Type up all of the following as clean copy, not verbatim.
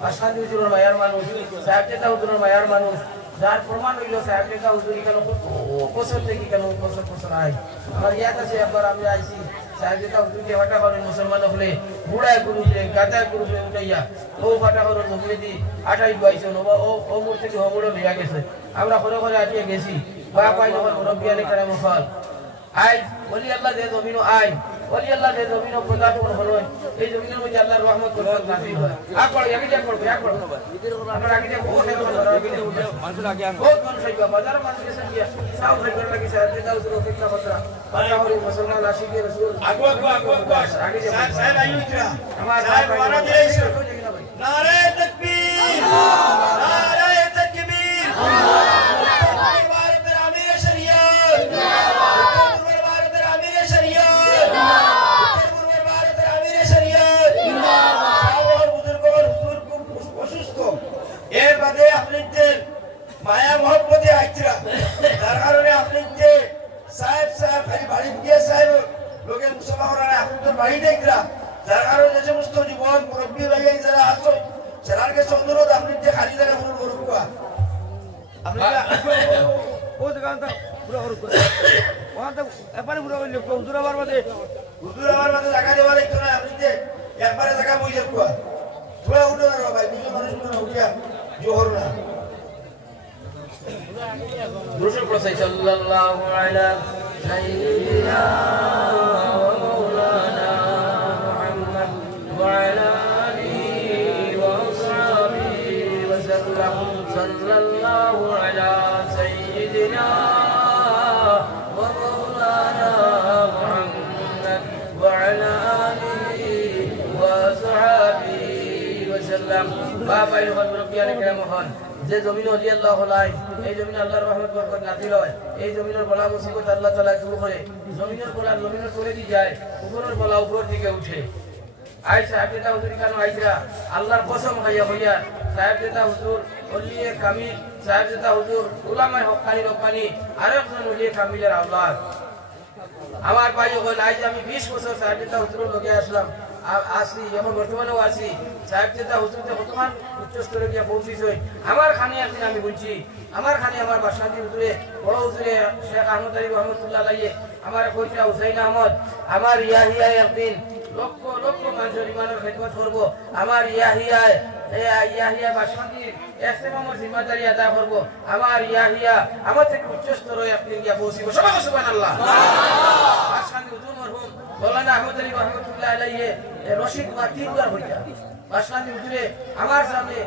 বাসখালী হুজুরের মায়ার মানুষ, সাহেব জেতা হুজুরের মায়ার মানুষ, যার প্রমাণ হইল সাহেব জেতা হুজুরি কেন বছর থেকে কেন বছর আয় আমার ইয়াদ আছে। একবার আমি আইছি সাহেব জেতা হুজুরকে ফাটা করেন মুসলমান হলে বুড়ায় গুরুজে গাদায় গুরুজে উঠাইয়া ও ফাটা করেন নবী দি 28 বাইছেন ও মোড় থেকে হমড়ো লইয়া গেছে। আমরা করে আটিয়ে গেছি বা পাই যখন মুরব্বিয়ানে কেরাম ফল আই ওলি আল্লাহ যে জমিনও আই ওলি আল্লাহ যে জমিনও প্রজাপন হল এই জমিনের মধ্যে আল্লাহর রহমত বরকত নাযিল হয়। আর পড়ো আগে যা করবে এক করো আমরা আগে যা বহুত বহুত মানুষ আইবা বাজার মানুষ এসে গিয়া সাউ করে লাগি সাহেব জেতা হুজুর ফিতনা কথা পাতা হরি মুসলমান আশিকের রাসূল আগো আগে যা সাহেব আইউতরা আমার সাহেব ওয়ারা দিয়েছে নারে তাকবীর নারে তাকবীর মায়া মহব্বতে আইতরা যার কারণে আপনি যে সাহেব খালি বাড়ি গিয়ে সাহেব লোকের মুসলমানরা আপনি তো বাড়ি দেখরা যার কারণে যে সমস্ত জীবন মুরব্বী ভাইয়া যারা আছে যার কাছে অনুরোধ আপনি যে খালি জায়গা পুরো করুকা আপনি ও দোকানটা পুরো করুকা ওখানে একবারে পুরো করলে হুজুর আবার মাঝে জায়গা দেওয়া লাগতো না আপনি যে একবারে জায়গা বই যাবো পুরো উঠো না ভাই দুজন মানুষ উঠিয়া জোহর না رسول الله صلى الله على سيدنا ومولانا محمد وعلى آله وصحبه وسلم صلى الله على سيدنا ومولانا محمد وعلى آله وصحبه وسلم بابا يغفر ربي عليك يا محمد যে জমিন ওলি আল্লাহ হলাই এই জমিন আল্লাহর রহমত বরকত নাযিল হয়। এই জমিনের বলা মুসিবত আল্লাহ তাআলা দূর করে জমিনের বলা জমিনের তলে দিয়ে যায় উপরের বলা উপর দিকে উঠে। আই সাহেব জেতা হুজুর কেন আইসরা আল্লাহর কসম খাইয়া হইয়া সাহেব জেতা হুজুর ওলিয়ে কামিল সাহেব জেতা হুজুর উলামায়ে হক্কানি রব্বানি আরেকজন ওলিয়ে কামিলের আওলাদ আমার ভাই হল আজ আমি 20 বছর সাহেব জেতা হুজুরের লগে আসলাম আসি এখন বর্তমানেও আসি সাহেব জেতা হুজুরতে বর্তমান উচ্চ স্তরে গিয়া পৌঁছিছে। আমার খানে একদিন আমি বলছি আমার খানে আমার বাসনাদি হুজুরে বড় হুজুরে শেখ আহমদ আলী রহমতুল্লাহ আলাইহি আমার কইটা হুসাইন আহমদ আমার ইয়াহিয়া একদিন লক্ষ লক্ষ মানুষের ইমানের খেদমত করবো আমার ইয়াহিয়া বাসনাদি একসময় জিম্মাদারি আদায় করবো আমার ইয়াহিয়া আমার থেকে উচ্চ স্তরে একদিন গিয়া পৌঁছিব। সবাই সুবহানাল্লাহ। বাসনাদি হুজুর মরহুম মৌলানা আহমদ আলী রহমতুল্লাহ আলাইহি রশিদ বা তিনবার হইয়া বাসনাদি হুজুরে আমার সামনে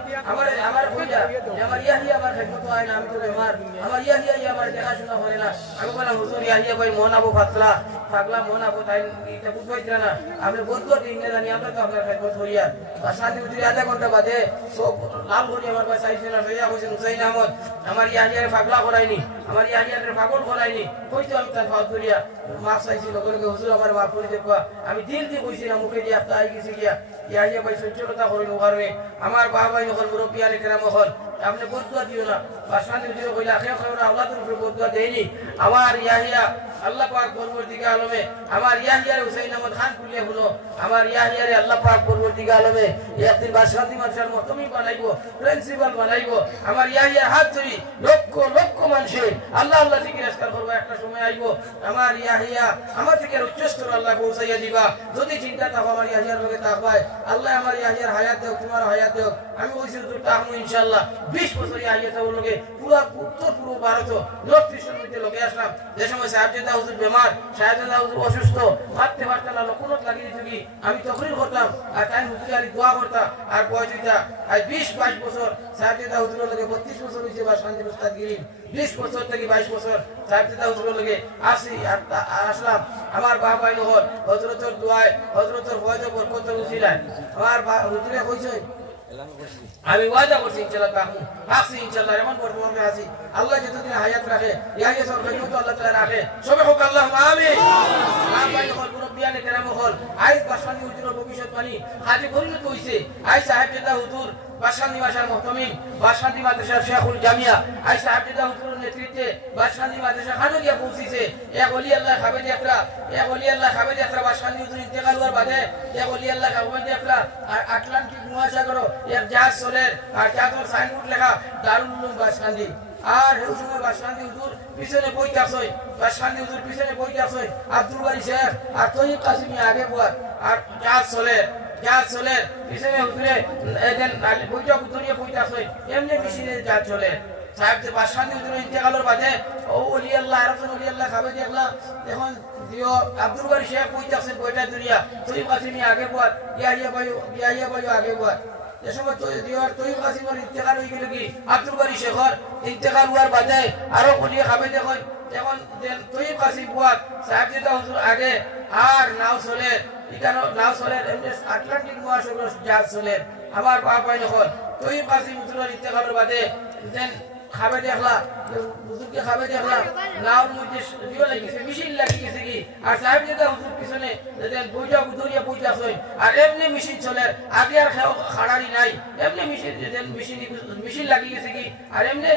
আমার কইলা আমার ইয়াহিয়া আমার খেদমত হয় না আমি তো বেমার আমার ইয়াহিয়া আমার দেখাশোনা করে না আমি বললাম হুজুর ইয়াহিয়া ভাই মন আবু ফাতলা থাকলা মন আবু তাই এটা বুঝবাইছিলা না আপনি বদল দিন না জানি আমরা তো আপনার খেদমত করিয়া বাসনাদি হুজুরে আধা ঘন্টা বাদে সব লাল করি আমার কাছে আইছে না ভাইয়া কইছেন হুসাইন আহমদ আমার ইয়াহিয়ারে পাগলা করাইনি আমার ইয়াহিয়ারে পাগল করাইনি কইতো আমি তার ফাউল করিয়া মাফ চাইছি লগরে হুজুর আমার মাফ করে দেখবা আমি দিল দিয়ে কইছি না মুখে দিয়ে আই গেছি গিয়া ইয়াহিয়া ভাই সহ্যতা করেন ওখানে আমার বাবাই নকল মুরব্বী আলী কেরাম হল আপনি বদুয়া দিও না বাসনাদি হুজুরে কইলা আখিয়া খাওয়া আওলাদের উপরে বদুয়া দেয়নি আমার ইয়াহিয়া আল্লাহ পাক পরবর্তীকে আলমে আমার ইয়াহিয়ারে হুসাইন আহমদ খান কুলিয়া হলো আমার ইয়াহিয়ারে আল্লাহ পাক পরবর্তীকে আলমে একদিন বাসনাদি মাদ্রাসার মহতমি বানাইবো প্রিন্সিপাল বানাইবো আমার ইয়াহিয়ার হাত ধরি লক্ষ লক্ষ মানুষে আল্লাহ আল্লাহ থেকে রেস্কার করবো একটা সময় আইবো আমার ইয়াহিয়া আমার থেকে উচ্চ স্তর আল্লাহ পৌঁছাইয়া দিবা যদি চিন্তা থাকো আমার ইয়াহিয়ার লগে থাকবায় আল্লাহ আমার ইয়াহিয়ার হায়াত দেও তোমার হায়াত দেও আমি বলছি তোর তাহমু ইনশাআল্লাহ 20 বছর ইয়াহিয়া তার লগে পুরো উত্তর পূর্ব ভারত নর্থ ইস্টের মধ্যে লগে আসলাম যে সময় সাহেব জেতা হুজুর বেমার সাহেব জেতা হুজুর অসুস্থ হাঁটতে পারতে না লকুনত লাগিয়ে থাকি আমি তকরির করতাম আর তাই হুজুরে আলী দোয়া করতাম আর বয়স হইতা আজ 20-22 বছর সাহেব জেতা হুজুরের লগে 32 বছর হয়েছে বা শান্তি উস্তাদগিরি 20 বছর থেকে 22 বছর সাহেব জেতা হুজুরের লগে আসি আর আসলাম আমার বাবাই নহল হযরতের দোয়ায় হযরতের ফয়জে বরকত উসিলায় আমার হুজুরে কইছে আমি ওয়াদা করছি ইনশাআল্লাহ তাহু আসি ইনশাআল্লাহ এমন বর্তমানে আসি আল্লাহ যতদিন হায়াত রাখে ইয়াহিয়া সর খেদমত আল্লাহ তাআলা রাখে সবে হোক আল্লাহুম্মা আমিন। বাবাই নহল মুরব্বী আলী কেরাম হল আইজ বাসনাদি হুজুরের ভবিষ্যৎবাণী হাজি পরিণত হইছে আইজ সাহেব জেতা হুজুর বাসনাদি মাদ্রাসার মুহতামিম বাসনাদি মাদ্রাসার শেখুল জামিয়া আইজ সাহেব জেতা হুজুরের নেতৃত্বে বাসখালী মাদ্রাসা খানো গিয়া পৌঁছিছে এক ওলি আল্লাহ খাবের যাত্রা বাসখালী হুজুর ইন্তেকাল হওয়ার বাদে এক ওলি আল্লাহ খাবের যাত্রা আর আটলান্টিক মহাসাগর এক জাহাজ চলে আর জাহাজের সাইনবোর্ড লেখা দারুল উলুম বাসখালী আর এই সময় বাসখালী হুজুর পিছনে বইতে আসয় আব্দুল বারী শেখ আর তৈব কাসিমি আগে বুয়ার আর জাহাজ চলে পিছনে হুজুরে এদিন বইটা উত্তরিয়ে বইতে আসয় এমনি মেশিনে জাহাজ চলে সাহেব যে বাসখালী হুজুর ইন্তেকালের বাদে ও ওলি আল্লাহ আর ওলি আল্লাহ খাবে দেখলাম এখন আব্দুল বারী শেখ বইতে আসে বইটা দুনিয়া তৈব কাসিমি আগে বুয়ার ইয়া বায়ু আগে বুয়ার যে সময় তৈব কাসিমের ইন্তেকাল হয়ে গেল কি আব্দুল বারী শেখর ইন্তেকাল হওয়ার বাদে আরো ওলিয়া খাবে দেখুন এখন তৈব কাসিম বুয়ার সাহেব যেটা হুজুর আগে আর নাও চলে আটলান্টিক মহাসাগর জাহাজ চলে আমার বাবা যখন তৈব কাসিম হুজুরের ইন্তেকালের বাদে খাবে দেখলা হুজুরকে খাবে দেখলা নাও মধ্যে মেশিন লাগি গেছে কি আর সাহেব যেটা হুজুর পিছনে বইটা দৌড়িয়ে বইতে আসে আর এমনি মেশিন চলে আগে আর খাড়ারি নাই এমনি মেশিন লাগি গেছে কি আর এমনি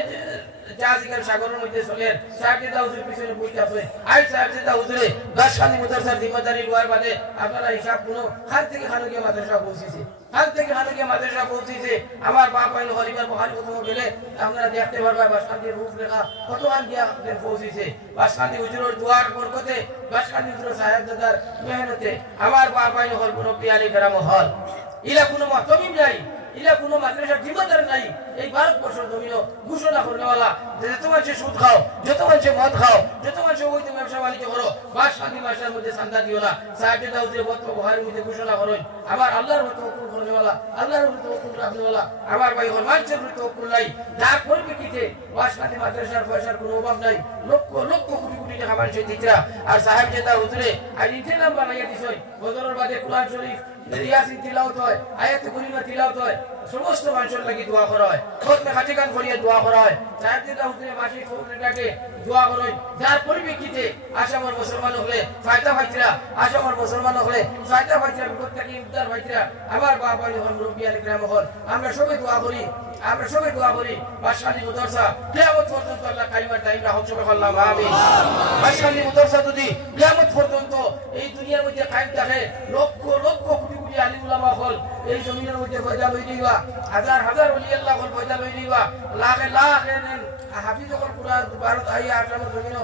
জাহাজিকার সাগরের মধ্যে চলে সাহেব যেটা হুজুর পিছনে বইতে আসে আই সাহেব যেটা হুজুরে বাসখালী মাদ্রাসার জিম্মাদারি লওয়ার বাদে আপনারা হিসাব কোনো খান থেকে খানুকিয়া মাদ্রাসা পৌঁছেছে আমার বাপ আইন হরিবার বহারি কোথাও গেলে আপনারা দেখতে পারবেন বাসখালীর রূপরেখা কতখান গিয়া পৌঁছেছে বাসখালী হুজুরের দুয়ার বরকতে বাসখালী হুজুরের সাহেব দাদার মেহনতে আমার বাপ আইন হল মুরব্বি আলী কেরাম হল ইলা কোনো মাতমিম নাই ইলা কোনো মাদ্রাসার জিম্মাদার নাই এই ভারতবর্ষের জমিন ঘোষণা করলেওয়ালা যত মানুষে সুদ খাও যত মানুষে মদ খাও যত মানুষে অবৈধ ব্যবসা বাণিজ্য করো বাসখালী মাসের মধ্যে চান্দা দিও না সাহেব দাউদের বক্তব্য বুখারীর মধ্যে ঘোষণা করেন আমার আল্লাহর মতো ওকুল করলেওয়ালা আল্লাহর মতো ওকুল রাখলেওয়ালা আমার ভাই হল মানুষের মতো ওকুল নাই যার পরিপ্রেক্ষিতে বাসখালী মাদ্রাসার পয়সার কোনো অভাব নাই লক্ষ লক্ষ কোটি কোটি টাকা মানুষের দিতরা আর সাহেব জেদা হুজুরে আর ইন্টেনাম বানাইয়া দিছই বদরের বাদে কোরআন শরীফ ইয়াসিন তিলাওয়াত হয় আয়াতে কারিমা তিলাওয়াত হয় সমস্ত মানুষের লাগি দোয়া করা হয় খতমে খাতিকান করিয়া দোয়া করা হয় সাহেব যেটা হুজুরে মাসিক ফৌজদারকে দোয়া করেন যার পরিপ্রেক্ষিতে আসামের মুসলমান হলে ফায়দা পাইছিরা আসামের মুসলমান হলে ফায়দা পাইছিরা বিপদ থেকে উদ্ধার পাইছিরা আমার বাবা যখন মুরব্বি আলী কেরাম হল আমরা সবাই দোয়া করি বাসখালী মাদ্রাসা কিয়ামত পর্যন্ত আল্লাহ কালিমার টাইম রাখুন সবাই আল্লাহ আমিন বাসখালী মাদ্রাসা যদি কিয়ামত পর্যন্ত এই দুনিয়ার মধ্যে কায়েম থাকে লক্ষ লক্ষ কোটি কোটি আলিম উলামা হল এই জমিনের মধ্যে পয়দা লই দিবা হাজার হাজার ওলি আল্লাহ হল পয়দা লই দিবা লাখে লাখে হাফিজ হল পুরা ভারত আইয়া আসামের জমিন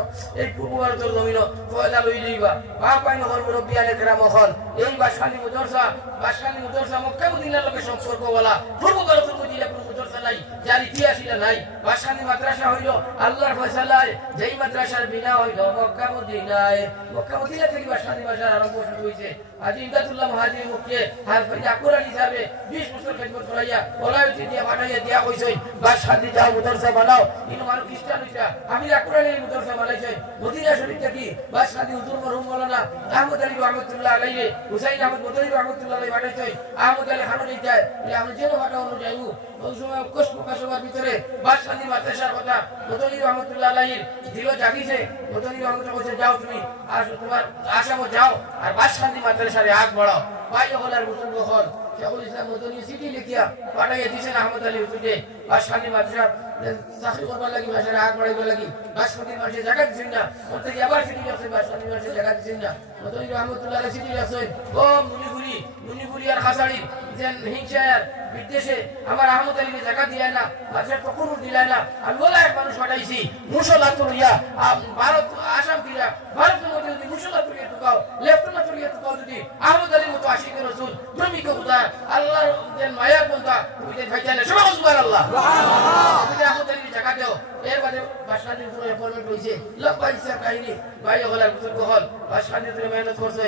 এই পূর্ব ভারতের জমিন পয়দা লই দিবা বাপ আইন হল মুরব্বি আলী কেরাম হল এই বাসখালী মাদ্রাসা মক্কা মদিনার লগে সম্পর্কওয়ালা পূর্ব ভারতের মধ্যে কোনো মাদ্রাসা নাই যার ইতিহাসীরা নাই বাসখালী মাদ্রাসা হইল আল্লাহর ফয়সালায় যেই মাদ্রাসার বিনা হইল মক্কা মদিনা থেকে বাসখালী মাদ্রাসার আরম্ভ শুরু হয়েছে আজ ইমদাদুল্লাহ মুহাজির মুখকে হাফিজ আকবর হিসাবে 20 বছর খেদমত করাইয়া ওলায়তি দিয়া পাঠাইয়া দিয়া কইছেন বাসখালী যাও মাদ্রাসা বানাও কিন্তু মানুষ খ্রিস্টান হইতা আমি আকবর এই মাদ্রাসা বানাইছেন মদিনা শরীফ থেকে বাসখালী হুজুর মরহুম মাওলানা আহমদ আলী রহমাতুল্লাহ আলাইহি হুসাইন আহমদ মদনী রহমাতুল্লাহ আলাইহি পাঠাইছেন আহমদ আলী খান যাই যে আমি যেন পাঠানো যাইবো ওই সময় কোষ প্রকাশনার ভিতরে বাসখালী মাদ্রাসার কথা মদনী রহমাতুল্লাহ আলাইহি দিল জাগিছে মদনী রহমাতুল্লাহ কইছে যাও তুমি আর তোমার আসামে যাও আর বাসখালী মাদ্রাসার আগ বাড়াও ভাই হলার বুজুর্গ হল শেখুল ইসলাম মদনী চিঠি লিখিয়া পাঠাইয়া দিয়েছেন আহমদ আলী হুজুরকে বাসখালী মাদ্রাসা চাকরি করবার লাগি মাসের আগ বাড়াইবার লাগি বাসখালী মাসে জায়গা দিচ্ছেন না প্রত্যেকে আবার চিঠি লিখছে বাসখালী মাসে জায়গা দিচ্ছেন না মদনী রহমতুল্লাহ আলাইহি চিঠি লিখছেন ও মুনিগুড়ি আর খাসাড়ি যেন হিংসার বিদেশে আমার আহমদ আলীকে জায়গা দিয়ে না মাঝে তখন দিলাই না আমি বলে এক মানুষ পাঠাইছি মুসলা তুলিয়া ভারত আসাম ফিরা ভারতের মধ্যে যদি মুসলা তুলিয়ে টুকাও লেফটেন্ট তুলিয়ে টুকাও যদি আহমদ আলীর মতো আশিকের রসুল প্রেমিক উদার আল্লাহর মায়ার বন্ধা তুমি যে ভাই জানে সবাই সুবহানাল্লাহ তুমি আহমদ আলীকে জায়গা দাও এর বাদে বাসখালীর উপরে অ্যাপয়েন্টমেন্ট হয়েছে লম্বা ইচ্ছা কাহিনী ভাই হলার বুজুর্গ হল বাসখালীর উপরে মেহনত করছে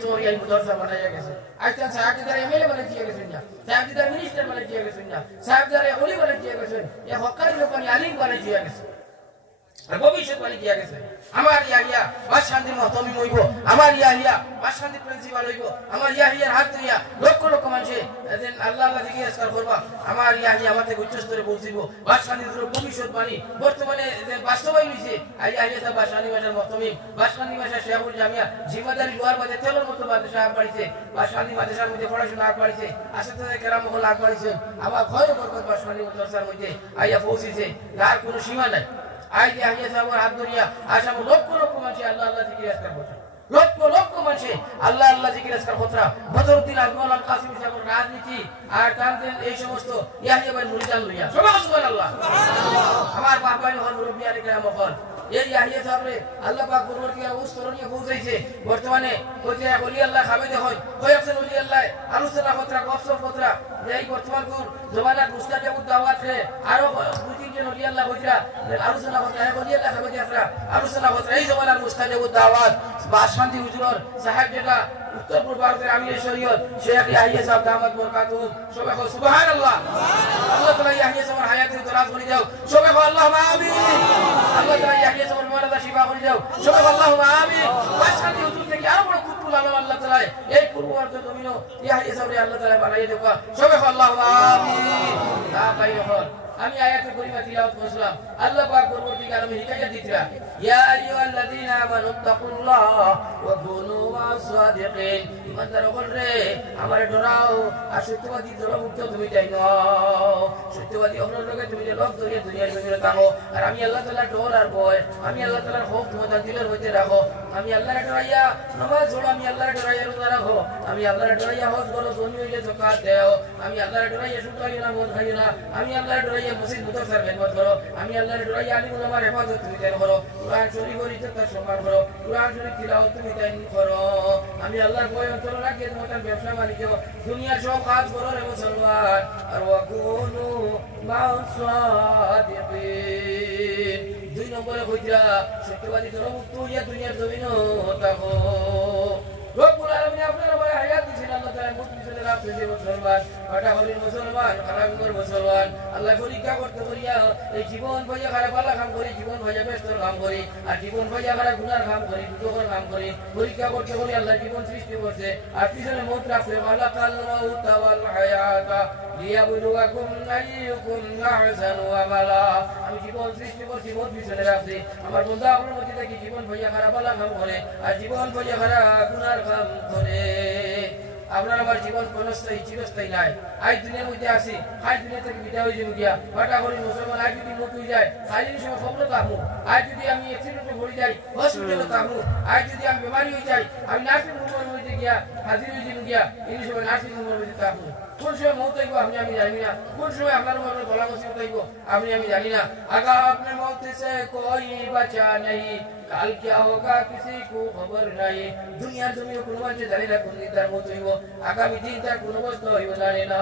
তোমার এই মাদ্রাসা বানাইয়া গেছে আজকাল সাহেবদার এমএলএ বানাই দিয়ে গেছেন না সাহেবদার মিনিস্টার বানাই দিয়ে গেছেন না সাহেবদার ওলি বানাই দিয়ে গেছেন এ হকারি লোকানি আলিম বানাই দিয়ে গেছে ভবিষ্যৎ বাণী দিয়া গেছে আমার ইয়াহিয়া বাসখালী মহতমিম হইব আমার ইয়াহিয়া বাসখালী প্রিন্সিপাল হইব আমার ইয়াহিয়ার হাত দিয়া লক্ষ লক্ষ মানুষে আল্লাহ আল্লাহ দিকে ইস্কার করবা আমার ইয়াহিয়া আমাদের উচ্চস্তরে পৌঁছিব বাসখালীর ভবিষ্যৎ বাণী বর্তমানে বাস্তবায়ন হয়েছে ইয়াহিয়া বাসখালী ভাষার মহতমিম বাসখালী ভাষা শেখুল জামিয়া জিম্মাদারি লোয়ার বাদে তেলের মতো মাদ্রাসা আগ বাড়িছে বাসখালী মাদ্রাসার মধ্যে পড়াশোনা আগ বাড়িছে আসাতে কেরাম হল আগ বাড়িছে আমার ভয় বরকত বাসখালী মাদ্রাসার মধ্যে আইয়া পৌঁছেছে যার কোনো সীমা নাই আজ ইয়াহিয়া সাহেবের হাত ধরিয়া আসাম লক্ষ লক্ষ মানুষ আল্লাহ আল্লাহ জিকির আজকার করছে, লক্ষ লক্ষ মানুষে আল্লাহ আল্লাহ জিকির আজকার খতরা বদরুদ্দিন আজমল আল কাসিম সাহেবের রাজনীতি আর টানতেন এই সমস্ত ইয়াহিয়া ভাই মুরিদান লইয়া সবাই সুবহানাল্লাহ। আমার বাবাই হল মুরব্বী আলী কেরাম হল এই ইয়াহিয়া সাহেবরে আল্লাহ পাক পরবর্তীকালে উস্তরণীয় পৌঁছাইছে। বর্তমানে কইতে ওলি আল্লাহ খাবে দেখুন কয়েকজন ওলি আল্লাহ আলোচনা খতরা গপসপ খতরা এই বর্তমান কোন জমানার মুস্তাজাবুদ দাওয়াত রে আরো দুই তিনজন ওলি আল্লাহ কইরা আলোচনা খতরা ওলি আল্লাহ খাবে দেখরা আলোচনা খতরা এই জমানার মুস্তাজাবুদ দাওয়াত বাসমান্তি হুজুর সাহেব যেটা উত্তর পূর্ব ভারতের আমির শরীয়ত শেখ ইয়াহিয়া সাহেব দামাত বরকাতুহু সবাই কও সুবহানাল্লাহ। আল্লাহ তাআলা ইয়াহিয়া সাহেবের হায়াতে দরাজ করে দাও সবাই কও আল্লাহুম্মা আমিন। আল্লাহ তাআলা ইয়াহিয়া সাহেবের মাওলানা শিফা করে দাও সবাই কও আল্লাহুম্মা আমিন। বাসমান্তি হুজুর থেকে আরো বড় কুতুব আলম আল্লাহ তাআলা এই পূর্ব ভারতের জমিনও ইয়াহিয়া সাহেবের আল্লাহ তাআলা বানাইয়ে দেব সবাই কও আল্লাহুম্মা আমিন। তা ভাই হল আমি আয়াতে করিমা তিলাওয়াত করছিলাম আল্লাহ পাক পরবর্তীকালে আমি হিদায়াত দিতরা ইয়া আইয়ুহাল্লাযীনা আমানুত্তাকুল্লাহ ওয়া কুনু মা'আস সাদিকিন। ইমানদার হল রে আমারে ডরাও আর সত্যবাদী দলভুক্ত তুমি তাই নও। সত্যবাদী হলোর লগে তুমি যে লোক ধরিয়া দুনিয়ার জমিনে থাকো আর আমি আল্লাহ তাআলার ডর আর ভয় আমি আল্লাহ তাআলার হক তোমাদের দিলের মধ্যে রাখো। আমি আল্লাহর ডরাইয়া নামাজ পড়ো আমি আল্লাহর ডরাইয়া রোজা রাখো আমি আল্লাহর ডরাইয়া হজ করো ধনী হইলে যাকাত দাও আমি আল্লাহর ডরাইয়া সুদ খাইও না মদ খাইও না আমি আল্লাহর ডরাইয়া মসজিদ মুতাসার খেদমত করো আমি আল্লাহর ডরাইয়া আলিম উলামার হেফাজত তুমি তাই করো কুরআন শরীফের ইজ্জত সম্মান করো কুরআন শরীফ তিলাওয়াত তুমি তাই করো আমি আল্লাহর ভয় অন্তর রাখি তোমাদের ব্যবসা বাণিজ্য দুনিয়ার সব কাজ করো রে মুসলমান আর ওয়া কুনু মা'আস সাদিকিন। দুই নম্বরে কইরা সত্যবাদী দলভুক্ত হইয়া দুনিয়ার জমিনও থাকো। রব্বুল আলামিন আপনার উপরে হায়াত দিয়েছেন আল্লাহ তাআলা মুসলিমের রাখছেন যে মুসলমান কাটা হলির মুসলমান খারাপের মুসলমান আল্লাহ পরীক্ষা করতে করিয়া এই জীবন ভাইয়া খারাপ আল্লাহ কাম করি জীবন ভাইয়া ব্যস্তর কাম করি আর জীবন ভাইয়া খারাপ গুনার কাম করি দুটোর কাম করি পরীক্ষা করতে করি আল্লাহ জীবন সৃষ্টি করছে আর পিছনে মউত রাখছে খালাকাল মাউতা ওয়াল হায়াতা লিয়াবলুয়াকুম আইয়ুকুম আহসানু আমালা। আমি জীবন সৃষ্টি করছি মউত পিছনে রাখছি আমার বন্ধু আপনার মধ্যে থেকে জীবন ভাইয়া খারাপ আল্লাহ কাম করে আর জীবন ভাইয়া খারাপ গুনার কাম করে। আপনার আমার জীবন ক্ষণস্থায়ী চিরস্থায়ী নাই। আজ দুনিয়ার মধ্যে আসি আজ দুনিয়া থেকে বিদায় হয়ে যাবো গিয়া বাটা করি মুসলমান আজ যদি মত হয়ে যায় আজ যদি সময় খবর থাকবো আজ যদি আমি অ্যাক্সিডেন্টে পড়ে যাই হসপিটালে থাকবো আজ যদি আমি বেমারি হয়ে যাই আমি নার্সিং হোমের মধ্যে গিয়া হাজির হয়ে যাবো গিয়া এই সময় নার্সিং হোমের মধ্যে থাকবো কোন সময় মত হইব আমি জানি না কোন সময় আপনার মনে গলা মুসিবত হইব আমি জানি না। আগা আপনি মौत से कोई बचा नहीं কাল क्या होगा किसी को खबर नहीं। দুনিয়ার জমিনে কোনো মানুষ জানে না কোন দিন তার মত হইব আগামী দিন তার কোন অবস্থা হইব জানে না।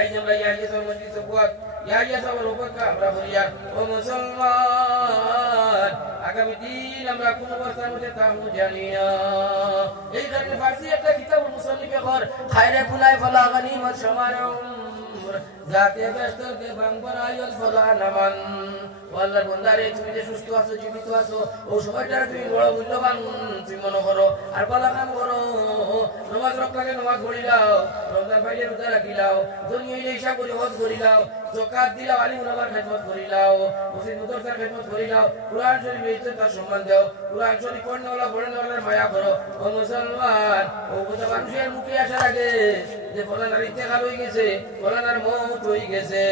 এই যে আমরা ইয়াহিয়া সাহেবের মসজিদ সবুয়াত ইয়াহিয়া সাহেবের উপরকা আমরা বলিয়া ও মুসলমান আগামী দিন আমরা কোন অবস্থার মধ্যে থাকবো জানি না। এই কারণে ফার্সি একটা কিতাবুল মুসান্নিফে কর খায়রে ফুলাই ফলা গনিমত সমারুম যাতে ব্যস্তর কে বাংবার আয়ল ফলা নামান। আল্লাহর বান্দারে তুমি যে সুস্থ আছো জীবিত আছো ও সময়টা তুমি বড় মূল্যবান তুমি মনে করো আর ভালো কাম করো নামাজ রক্ষাকে নামাজ পড়ি দাও রমজান বাইরে রোজা রাখি দাও দুনিয়া হিসাব করে হজ করি দাও যাকাত দিলাও আলিম উলামার খেদমত করি দাও মসজিদ মাদ্রাসার খেদমত করি দাও কুরআন শরীফের ইজ্জত তার সম্মান দাও কুরআন শরীফ পড়নেওয়ালার মায়া করো ও মুসলমান ও কথা মানুষের মুখে আসার আগে যে ফলানার ইন্তেকাল হয়ে গেছে ফলানার মওত হয়ে গেছে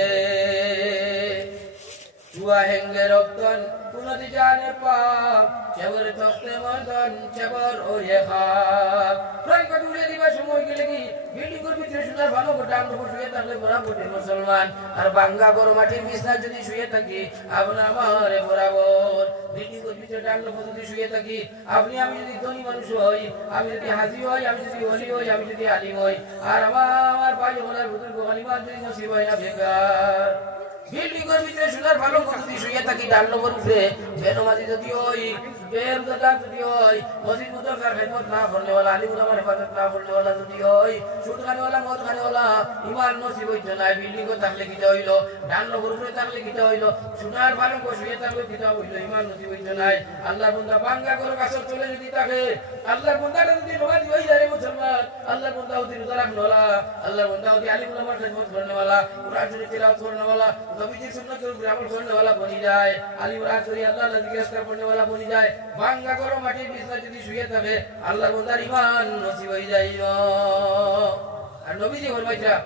চুয়া হেঙ্গে রক্তন কুনতি জানে পাপ চেবর তখতে মদন চেবর ওরে খাপ প্রাণ কাটুরে দিবা সময় গেলে কি বিল্ডিং এর ভিতরে সোনার ভালো গোটা আমরা শুয়ে থাকলে বরাবর মুসলমান আর বাঙ্গা গরম মাটির বিছনা যদি শুয়ে থাকি আপনার আমারে বরাবর বিল্ডিং এর ভিতরে ডাঙ্গা যদি শুয়ে থাকি আপনি আমি যদি ধনী মানুষ হই আমি যদি হাজী হই আমি যদি ওলি হই আমি যদি আলিম হই আর আমার ভাই ওনার বুজুর্গ আলিমান যদি নসিব হয় না বেকার বিল্ডিং এর ভিতরে সোনার ভালো যদি শুয়ে থাকি ডাল নম্বর উঠে বেনমাজি যদি হই বেরদার যদি হই মসজিদ মুতাসার খেদমত না করনেওয়ালা আলিম উলামার হেফাজত না করনেওয়ালা যদি হই সুদ খানেওয়ালা মদ খানেওয়ালা ইমান নসিব হইতো না বিল্ডিং এ থাকলে কিটা হইলো ডাল নম্বর উঠে থাকলে কিটা হইলো সোনার ভালো শুয়ে থাকলে কিটা হইলো ইমান নসিব হইতো না। আল্লাহর বান্দা বাঙ্গা করে কাছর চলে যদি থাকে আল্লাহর বান্দাটা যদি নমাজি হই যায় মুসলমান আল্লাহর বান্দা যদি রোজা রাখনেওয়ালা আল্লাহর বান্দা যদি আলিম উলামার খেদমত করনেওয়ালা কুরআন শরীফ তিলাওয়াত করনেওয়ালা নবীজির সুন্নাতের উপর আমল করনেওয়ালা বনি যায় আলিম রাত করি আল্লাহ জিকির করনেওয়ালা বনি যায়। বাঙ্গা করো মাটির বিছনা যদি শুয়ে থাকে আল্লাহর বান্দার ঈমান নসিব হয়ে যায়। আর নবীজি ফরমাইছেন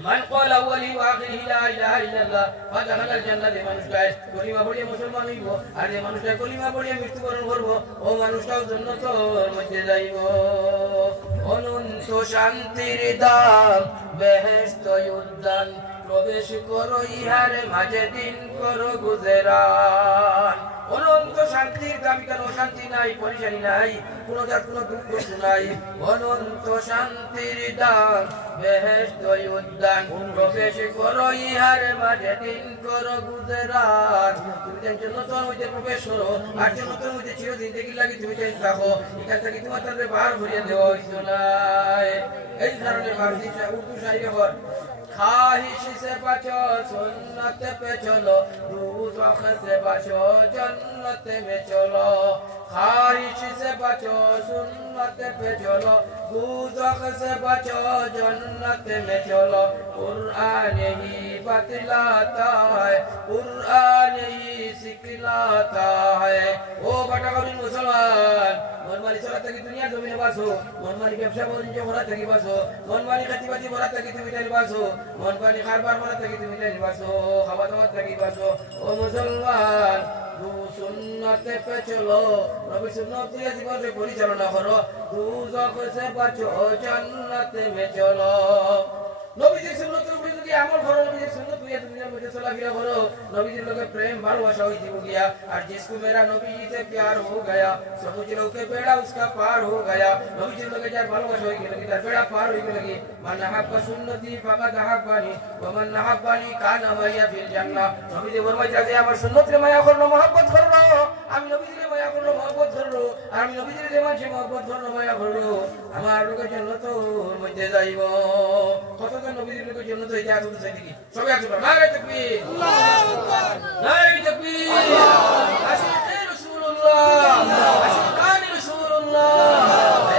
من قال أولي وآخره لا إله إلا الله فدخل الجنة মানুষটায় কলিমা পড়িয়ে মুসলমান হইব আর যে মানুষটা কলিমা পড়িয়ে মৃত্যুবরণ করব ও মানুষটাও জান্নাতের মধ্যে যাইব অনন্ত শান্তির দাম বেহেশত উদ্যান প্রবেশ করো ইহার মাঝে দিন করো গুজরান অনন্ত শান্তির দাবি কেন শান্তি নাই পরিশানি নাই কোনো যার কোনো দুঃখ নাই অনন্ত শান্তির দাম বেহেশত উদ্যান প্রবেশ করো ইহার মাঝে দিন করো গুজরান তুমি জান্নাতের মধ্যে প্রবেশ করো আর জান্নাতের মধ্যে চিরদিন দেখি লাগি তুমি থাকো এখান থেকে তোমার তাদের বার ভরিয়ে দেওয়া হইতো না এই কারণে ভাবছি উর্দু শায়রি হল ख्वाहिश से बचो सुन्नत पे चलो दोज़ख से बचो जन्नत में चलो ख्वाहिश से बचो सुन्नत पे चलो दोज़ख से बचो जन्नत में चलो कुरान ही बतलाता है कुरान ही सिखलाता है ओ बटा कभी मुसलमान मनमानी चला तक दुनिया जमीन बासो मनमानी व्यवसाय वाणिज्य भरा तक बासो मनमानी खेतीबाड़ी भरा तक তুমি তাই বাসো मनमानी কারবার ভরা তক তুমি তাই বাসো খাওয়া দাওয়া তক বাসো ও মুসলমান দু সুন্নতে পে চলো নবী সুন্নত দিয়ে জীবন পরিচালনা করো দুজখ সে বাঁচো জান্নাতে মে চলো নবীজির সুন্নতের উপরে যদি আমল করো নবীজির সুন্নত দিয়ে দুনিয়ার মধ্যে চলাফেরা করো নবীজির লোকে প্রেম ভালোবাসা হই जीव गया और जिसको मेरा नबी से प्यार हो गया समझ लो के बेड़ा उसका पार हो गया नबीजिर लोके যার ভালোবাসা হই গেল তার বেড়া পার হই গেল কি মান হাব্বা সুন্নতি ফাকাদ হাব্বানি ওয়া মান হাব্বানি কানা মাইয়া ফিল জান্নাহ নবীজি ফরমাইছে যে আমার সুন্নতরে মায়া করলো মহব্বত করলো আমি নবীজিরে মায়া করলো মহব্বত করলো আর আমি নবীজিরে যে মাঝে মহব্বত করলো মায়া করলো আমার লোকের জান্নাতের মধ্যে যাইব কতজন নবীজির লোকের জান্নাতে হইতে আছে সেদিকে সবাই আছে নারে তাকবীর আল্লাহু আকবার নারে তাকবীর আশিকে রাসূলুল্লাহ আশিকানি রাসূলুল্লাহ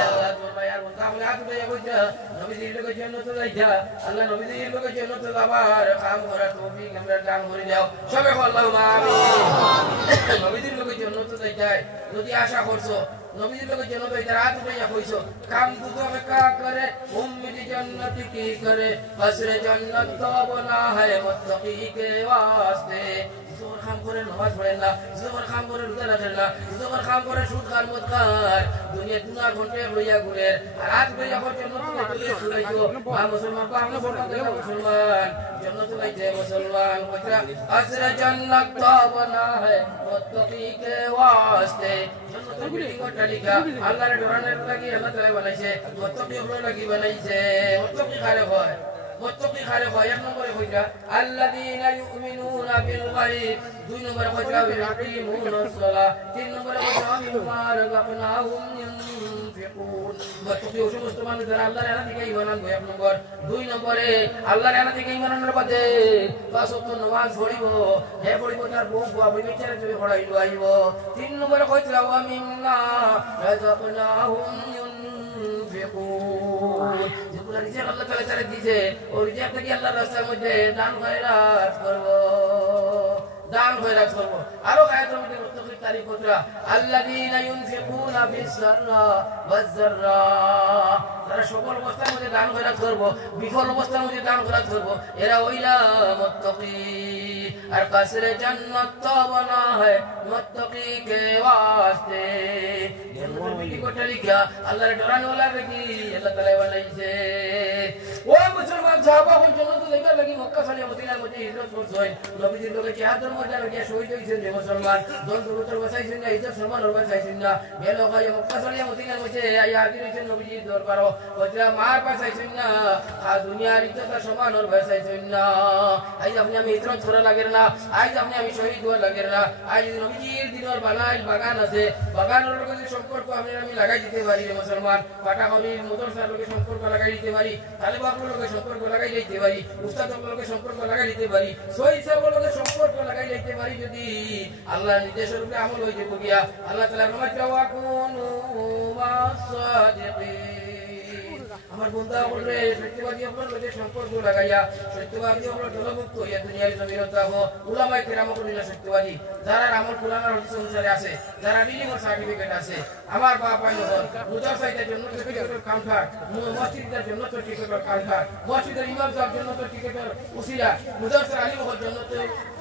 আল্লাহ তোমার ইয়ার মত আমলে আতুবে কইতা নবীজির লোকের জান্নাতে যাইতা আল্লাহ নবীজির লোকের জান্নাতে যাবার কাম করা তৌফিক আমরা দান করে দাও সবাই আল্লাহুম্মা আমিন নবীজির লোকের জান্নাতে যাইতা যদি আশা করছো নবীজির লোকের জান্নাতে যাইতা রাত হইয়া কইছো কাম দুটো কা করে উম্মতি জান্নাতি কি করে বসরে জান্নাত তো বনা है মুত্তাকি के वास्ते जोर काम करे नमाज पढ़े ना जोर काम करे रोजा রাখেন না जोर काम करे সুদ খান মদ খায় দুনিয়া দুনা ঘন্টা লইয়া ঘুরে রাত হইয়া পর জান্নাত লাইছো মা মুসলমান পা আমরা বলতে গেল মুসলমান জান্নাত লাইছে মুসলমান কইরা বসরে জান্নাত তো বনা है মুত্তাকি के वास्ते জান্নাতের বিল্ডিং ওটা লিখা আল্লাহর ডরানের লাগি আল্লাহ তাআলা বানাইছে মুত্তাকি হলো লাগি বানাইছে মুত্তাকি খারে হয় মুত্তাকি খারে হয় এক নম্বরে কইরা আল্লাযীনা ইউমিনুনা বিল গায়ব দুই নম্বরে কইরা ইয়াকিমুনাস সালাহ তিন নম্বরে কইরা মিম্মা রাযাকনাহুম ইউনফিকুন মুত্তাকি ও সমস্ত মানুষ যারা আল্লাহর এনা থেকে ঈমান আনবে এক নম্বর দুই নম্বরে আল্লাহর এনা থেকে ঈমান আনার বাদে পাঁচ ওয়াক্ত নামাজ পড়িব হে পড়িব তার বউ বুয়া বই বিচারে তুমি পড়াই লইব তিন নম্বরে কইরা ওয়া মিম্মা রাযাকনাহুম ইউনফিকুন যেগুলো রিজিক আল্লাহ তাআলা তারে দিয়েছে ওই রিজিক থেকে আল্লাহর রাস্তার মধ্যে দান খয়রাত করব দান খয়রাত করব আরো আয়াতের মধ্যে মুত্তাকির তারিফ করা আল্লাযীনা ইউনফিকুনা ফিস-সাররা ওয়াজ-যাররা তারা সকল অবস্থার মধ্যে দান খয়রাত করব বিফল অবস্থার মধ্যে দান খয়রাত করব এরা ওইলা মুত্তাকি আর কাসরে জান্নাত তো বনা है মুত্তাকি के वास्ते জান্নাতের বিলি কোঠা লিখা আল্লাহর ডরানো ওয়ালা কি আল্লাহ তাআলা বানাইছে ও মুসলমান সাহাবা হল জান্নাতে যাইবার লাগি মক্কা সালিয়া মদিনার মধ্যে হিজরত করছেন নবীজির লোকে জিহাদের মধ্যে গিয়ে শহীদ হইছেন যে মুসলমান দল দৌলতের বাঁচাইছেন না ইজ্জত সম্মান বাঁচাইছেন না বেলো গায় মক্কা সালিয়া মদিনার মধ্যে আইয়া হাজির হইছেন নবীজির দরবারও ওইটা মার বাঁচাইছেন না আর দুনিয়ার ইজ্জত সম্মান বাঁচাইছেন না আজ আপনি আমি হিজরত করা লাগে না আজ আপনি আমি শহীদ হওয়া লাগে না আজ নবীজির দিনের বাগান আছে বাগানের লগে সম্পর্ক আমি লাগাই দিতে পারি মুসলমান পাটাকবির মাদ্রাসার লগে সম্পর্ক লাগাই দিতে পারি তালেবানের লগে সম্পর্ক লাগাই দিতে পারি উস্তাদের লগে সম্পর্ক লাগাই দিতে পারি শহীদ সাহেবের লগে সম্পর্ক লাগাই দিতে পারি যদি আল্লাহর নির্দেশের উপরে আমল হইতে গিয়া আল্লাহ তাআলা ফরমাইছে ওয়া কুনু মাস-সাদিকিন আমার বন্ধা বলে সত্যবাদী আপনার লগে সম্পর্ক লাগাইয়া সত্যবাদী আমরা জলমুক্ত হইয়া দুনিয়ার জমিনে থাকবো উলামায়ে কেরাম করিলা সত্যবাদী যারা আমল কুরআনের হাদিস অনুসারে আছে যারা রিলিমের সার্টিফিকেট আছে আমার বাবা যখন মুদারসাইদের জন্য তো টিকেটের কাউন্টার, মসজিদের জন্য তো টিকেটের কাউন্টার, মসজিদের ইমাম সাহেবের জন্য তো টিকেটের উসিলা, মুদারসার আলী মহল জন্য তো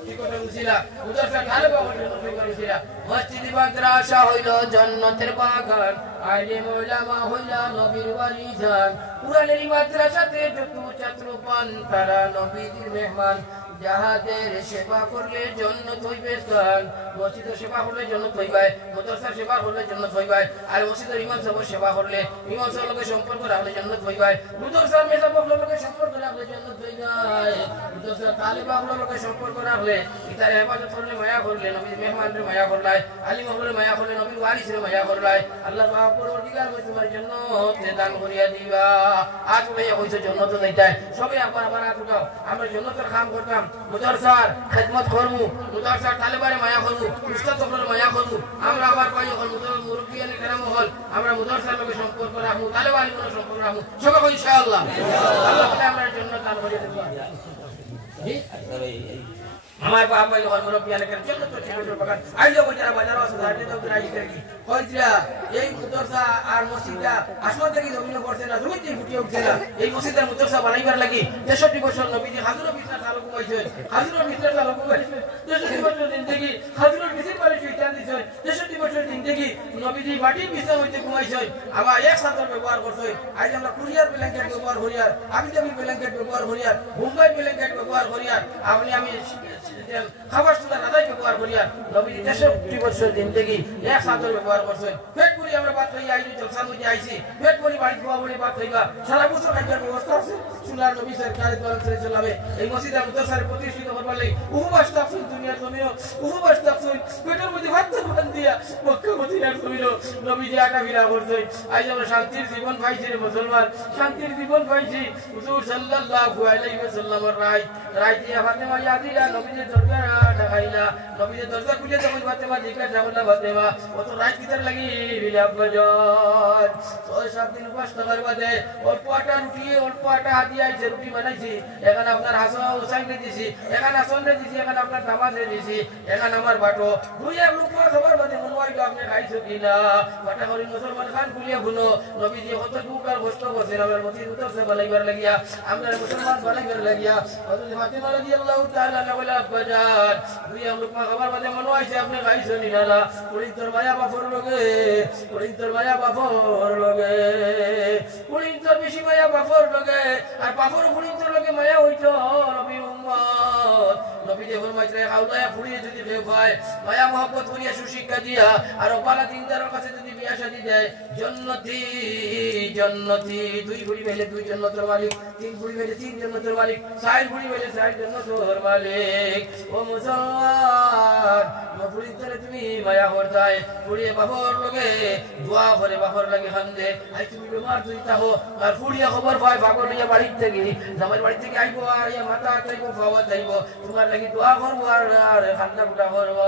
টিকেটের উসিলা, মুদারসার তালেব হওয়ার জন্য টিকেটের উসিলা। মসজিদ মাদ্রাসা হইল জান্নাতের বাগান, আলিম উলামা হইল নবীর ওয়ারিসান। কুরআনের মাদ্রাসাতে যত ছাত্র পান তারা নবীর মেহমান। যাহাদের সেবা করলে জান্নাত হইবে স্থান। মসজিদের সেবা করলে জান্নাত হইবে, মাদ্রাসার সেবা করলে জান্নাত হইবে, আর মসজিদের ইমাম সাহেবের সেবা করলে, ইমাম সাহেবের লগে সম্পর্ক রাখলে জান্নাত হইবে, মাদ্রাসার মেহমানদের লগে সম্পর্ক রাখলে জান্নাত হইবে, মাদ্রাসার তালেবানদের লগে সম্পর্ক রাখলে, ইতারে ইবাদত করলে মায়া করলে, নবীর মেহমানদের মায়া করলে, আলিম হলে মায়া করলে, নবীর ওয়ারিসের মায়া করলে, আল্লাহ পাক পরবর্তীকার মধ্যে তোমার জান্নাত দান করিয়া দিবা। আজ ভাইয়া কইছো জান্নাত যাইতাই, সবাই আবার হাত উঠাও, আমরা জান্নাতের কাম করতাম, মুদারসার খিদমত করমু, মুদারসার তালেবারে মায়া করমু, উস্তাদ সকলের মায়া করমু। আমরা আবার পাই যখন মুরব্বিয়ানে কেরাম হল, আমরা মুদারসার লগে সম্পর্ক রাখমু, তালেবানের লগে সম্পর্ক রাখমু, সবাই কই ইনশাআল্লাহ। আল্লাহ তাআলা আমরা জান্নাত দান করিয়া দিবা। আমার বাবা যখন মুরব্বিয়ানে কেরাম জান্নাত টিকেটের বাগান আইলো বজারা বাজার আছে ধারে তো রাই করি কইরা এই মুদারসা আর মসজিদটা আসমান থেকে জমিনে পড়ছে না, জমিতে ফুটিয়ে উঠছে না। এই মসজিদের মুদারসা বানাইবার লাগি 63 বছর নবীজি হাজুরের ভিতরে চালু কইছেন, হাজুরের ভিতরে চালু কইছেন 63 বছর জিন্দেগি হাজুরের ভিতরে পারে শয়তান দিছেন। 63 বছর জিন্দেগি নবীজি মাটির বিছানা হইতে ঘুমাইছেন, আবার এক সাথে ব্যবহার করছেন। আজ আমরা কুরিয়ার ব্ল্যাঙ্কেট ব্যবহার করি, আর আবিদাবি ব্ল্যাঙ্কেট ব্যবহার করি, আর মুম্বাই ব্ল্যাঙ্কেট ব্যবহার করি, আর আমি খাবার সুদার আদায় ব্যবহার করি, আর নবীজি 63 বছর জিন্দেগি এক সাথে ব্যবহার করছেন। পেট পুরি আমরা ভাত খাই আইছি, জলসার মধ্যে আইছি, পেট পুরি বাড়ি খাওয়া বলে ভাত খাইবা, সারা বছর খাইবার ব্যবস্থা আছে। সুনার নবী সরকার সাল্লাল্লাহু এই মসজিদের মুদারসারে প্রতিষ্ঠিত করবার লাগি উপবাস থাকছেন, দুনিয়ার জমিনও উপবাস থাকছেন, পেটের মধ্যে ভাত বান দিয়া মক্কা মদিনার জমিনও নবীজি আটা বিরা করছেন। আজ আমরা শান্তির জীবন পাইছি রে মুসলমান, শান্তির জীবন পাইছি। হুজুর সাল্লাল্লাহু আলাইহি ওয়াসাল্লামের রাইতে ফাতেমা ইয়াদিলা নবীজির দরবার ঢাকাইলা, নবীজির দরজা খুলে যখন ফাতেমা জিজ্ঞাসা করলা, ফাতেমা কত রাত কিতার লাগি বিলাপ বাজার 6-7 দিন উপাস থাকার বাদে অল্প আটা রুটি, অল্প আটা হাতি আইছে, রুটি বানাইছি, এখানে আপনার হাসান হুসাইনকে দিছি, এখানে হাসানকে দিছি, এখানে আপনার তামাজে দিছি, এখানে আমার বাটো দুইয়া রূপা খাবার বাদে মনে হয় আপনি খাইছো কিনা। বাটা করি মুসলমান খান খুলিয়া শুনো, নবীজি কত দুকার কষ্ট করছেন আমার মসজিদ উত্তরসে বানাইবার লাগিয়া, আমরা মুসলমান বানাইবার লাগিয়া। হযরত ফাতিমা রাদিয়াল্লাহু তাআলা আনহা বলে, আব্বাজান দুইয়া রূপা খাবার বাদে মনে হইছে আপনি খাইছো কিনা। কুড়িন তোর মায়া বাপর লগে, কুড়িন তোর মায়া বাপর লগে, কুড়িন তোর বেশি মায়া বাপর লগে, আর বাপর কুড়িন তোর লগে মায়া হইতো নবী উম্মত। নবী যে ফরমাইছে আউলায়া ফুড়িয়ে যদি কেউ পায়, মায়া মহব্বত করিয়া সুশিক্ষা দিয়া, আর ওপালা দিনদারের কাছে যদি বিয়া শাদী দেয়, জান্নাতি জান্নাতি। 2 ফুড়ি পেলে 2 জান্নাতের মালিক, 3 ফুড়ি পেলে 3 জান্নাতের মালিক, 4 ফুড়ি পেলে 4 জান্নাতের মালিক। ও মুসলমান, ফুড়ির তরে তুমি মায়া করতাই, ফুড়িয়ে বাপর লগে দোয়া করে বাপর লাগে খান্দে। আই তুমি বেমার তুই তাহো, আর ফুড়িয়া খবর পায় বাপর লইয়া বাড়ির থেকে, জামাইর বাড়ি থেকে আইবো, আর ইয়া মাথা চাইবো, খাওয়া চাইবো, তোমার লাগি দোয়া করবো, আর খান্দা কুটা করবো।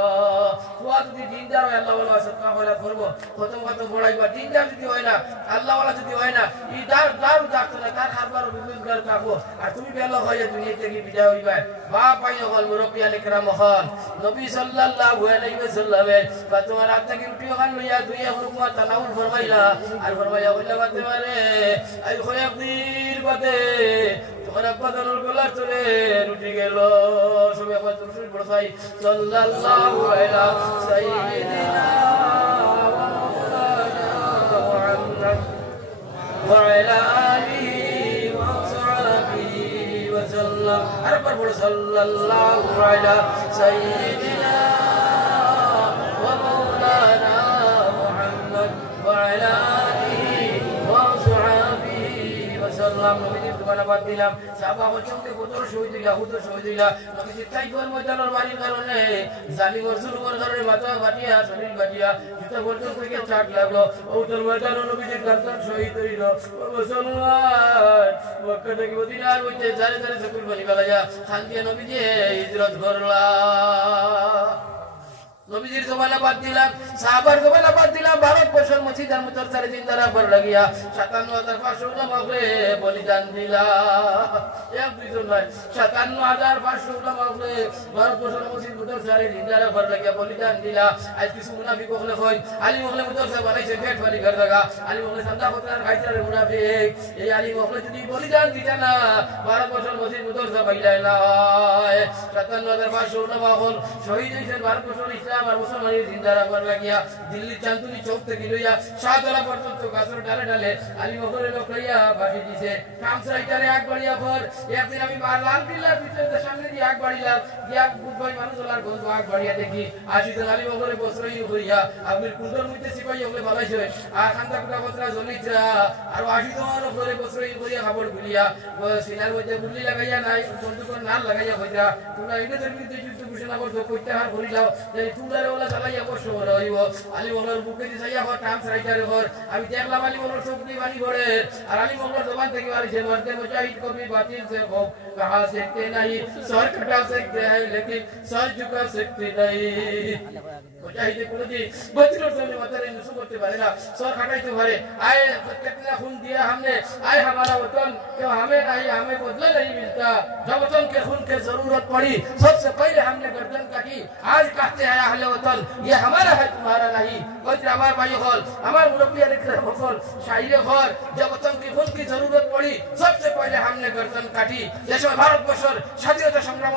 দোয়া যদি দিনদার হয় আল্লাহ ওয়ালা সদকা ওয়ালা করবো, খতম খতম পড়াইবা। দিনদার যদি হয় না, আল্লাহ ওয়ালা যদি হয় না, ই দারু ডাকতো না, তার খাবার রুজগার থাকবো, আর তুমি বেলা হয়ে দুনিয়া থেকে বিদায় হইবা। বাপ পাই হল মুরব্বিয়ানে কেরাম হল, নবী সাল্লাল্লাহু আলাইহি ওয়াসাল্লামের তোমার হাত থেকে রুটি খান লইয়া 2 লুকমা তানাউল ফরমাইলা, আর ফরমাইয়া কইলা ফাতেমা রে আই কয়েকদিন বাদে তোমার আব্বা জানুর গলার চলে রুটি গেল। সবাই আবার রুটি পড়াই সাল্লাল্লাহু আলা সাইয়্যিদিনা মুহাম্মদ ওয়া আলা আলিহি ওয়া সাহবিহি ওয়া সাল্লাম। আরেকবার পড়ো সাল্লাল্লাহু আলা সাইয়্যিদিনা ওয়া মাওলানা মুহাম্মদ ওয়া আলা আলিহি ওয়া সাহবিহি ওয়া সাল্লাম। নবীজির সুবহানাবাদ দিলাম, সাহাবা বলতে পুত্র শহীদ হইলা, পুত্র শহীদ হইলা। নবীজির তাইফের ময়দানের বাড়ির কারণে জালিমের জুলুমের কারণে মাথা বাটিয়া, শরীর বাটিয়া, জুতা বর্জন থেকে চাট লাগলো। ওটার ময়দানে নবীজির গার্দান শহীদ হইল। মুসলমান মক্কা থেকে মদিনার মধ্যে যারে যারে চকুর পানি ফেলাইয়া শান্তিয়া নবীজি হিজরত করলা। নবীজির জমানা বাদ দিলাম, সাহাবার জমানা বাদ দিলাম, ভারতবর্ষের মসজিদের মুতারসারে জিন্দারা পর লাগিয়া 57,500 নবীকে বলিদান দিলা। 1-2 জন নাই 57,500 উলামা হলে ভারতবর্ষের মসজিদ মুতাসারে জিন্দারা ঘর লাগিয়া বলিদান দিলা আজ কিছু মুনাফিক হলে কই আলিম হলে মুতাসা বানাইছে পেট ফালি ঘর জায়গা আলিম হলে সাদা হতার খাইতারে মুনাফিক এই আলিম হলে যদি বলিদান দিতা না ভারতবর্ষের মসজিদ মুতাসা বাইলাই না 57,500 উলামা হল শহীদ হইছেন ভারতবর্ষের ইসলাম আর মুসলমানের জিন্দারা ঘর লাগিয়া দিল্লি চাঁদুনি চৌক থেকে লইয়া শাহতলা পর্যন্ত গাছের ডালে ডালে আলিম হলে লোক লইয়া বাসি দিছে কামসাইটারে আগ বাড়িয়া ঘর একদিন আমি লাল কিল্লার ভিতরে সামনে দিয়ে আগ বাড়িলাম গিয়া বুধবাই মানুষ ওলার গন্ধ আগ বাড়িয়া দেখি আসিতেন আলিম হলে বস্ত্রহীন হইয়া আপনি কুন্দর মধ্যে সিপাহী হলে ভালাইছে আর খান্তা কুটা বস্ত্রা জলিত্রা আর আসিতেন হলে বস্ত্রহীন করিয়া খাবার গুলিয়া সিনার মধ্যে গুলি লাগাইয়া নাই বন্ধু করে নাল লাগাইয়া হইয়া তোমরা এটা বিরুদ্ধে যুদ্ধ ঘোষণা করছো প্রত্যাহার করিলাও যে তুলারে ওলা জ্বালাইয়া বসে হইব আলিম হলের বুকে দিয়ে যাইয়া হর টাম সাইটারে ঘর আমি দেখলাম আলিম হলের চোখনি বাড়ি ঘরে আর আলিম হলের দোকান থেকে বাড়িছে মধ্যে মুজাহিদ কবি बातिल से खौफ कहा सकते नहीं सर कटा सकते हैं लेकिन सर झुका सकते नहीं मुजाहिद कुलजी बत्तीर से मतरे नसु करते पारे ना सर कटाइते पारे आए कितना खून दिया हमने आए हमारा वतन क्यों हमें नहीं हमें बदला नहीं मिलता जब वतन के खून की जरूरत पड़ी सबसे पहले हमने गर्दन काटी आज कहते हैं अहले वतन ये हमारा है तुम्हारा नहीं बच्चे हमारे भाई हॉल हमारे मुरब्बिया लिख रहे हॉल शायरे हॉल जब वतन की खून की जरूरत पड़ी सबसे पहले हमने गर्दन काटी जैसे ভারতবর্ষের স্বাধীনতা সংগ্রাম